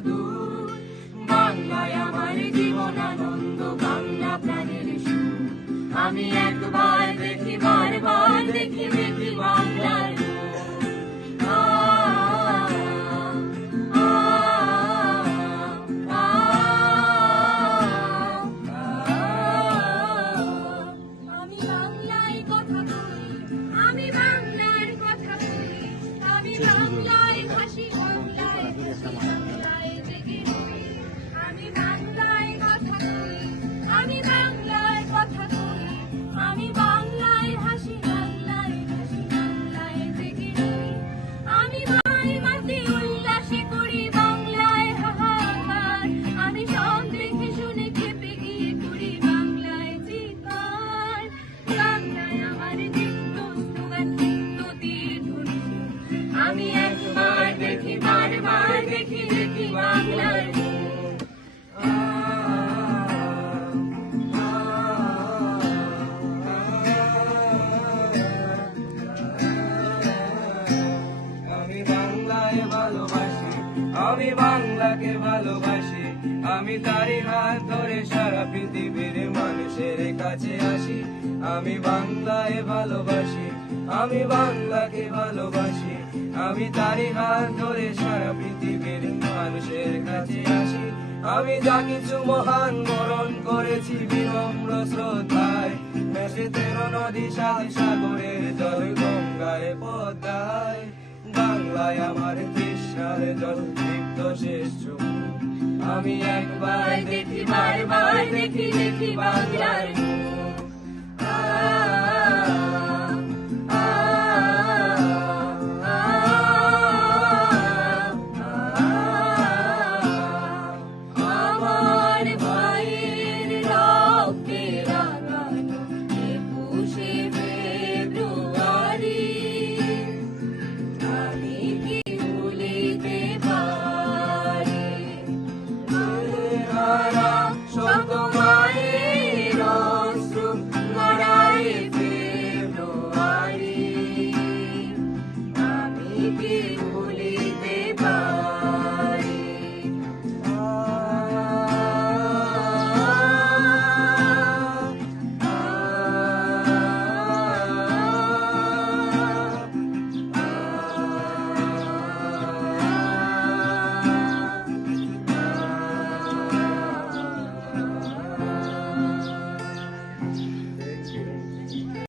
বাহাদুর। বাংলায় আমার জীবন আনন্দ, বাংলা প্রাণের সুর। আমি একবার দেখি, বারবার দেখি, দেখি বাংলার মুখ। আমি বাংলায় কথা বলি, আমি বাংলার কথা বলি, আমি বাংলায় ভাসি, বাংলায় ভাসি, বাংলায় জেগে রই। আমি বাংলায় কথা বলি, আমি বাংলার কথা বলি, আমি বাংলায় ভাসি, বাংলায় ভাসি, বাংলায় জেগে রই। আমি বাংলায় মাতি উল্লাসে করি, বাংলায় হাহাকার। আমি সব দেখে শুনে খেপে গিয়ে করি বাংলায় চিৎকার। বাংলায় আমার নিত্য স্লোগান, নিত্য তীর ধনুক। আমি একবার দেখি, বারবার দেখি, দেখি বাংলার মুখ। আমি বাংলায় ভালোবাসি, আমি বাংলাকে ভালোবাসি। আমি তারই হাত ধরে সারা পৃথিবীর মানুষের কাছে আসি। আমি বাংলায় ভালোবাসি, আমি বাংলাকে ভালোবাসি। আমি তারই হাত ধরে সারা পৃথিবীর মানুষের কাছে আসি। আমি যা কিছু মহান বরণ করেছি বিনম্র শ্রদ্ধায়, ভেসে 13 নদী, 7 সাগরের জল, গঙ্গায় পদ্মায়। বাংলায় আমার তৃষ্ণার জল, তৃপ্ত শেষ চুমুক। আমি একবার দেখি, বারবার দেখি, দেখি বাংলার মুখ।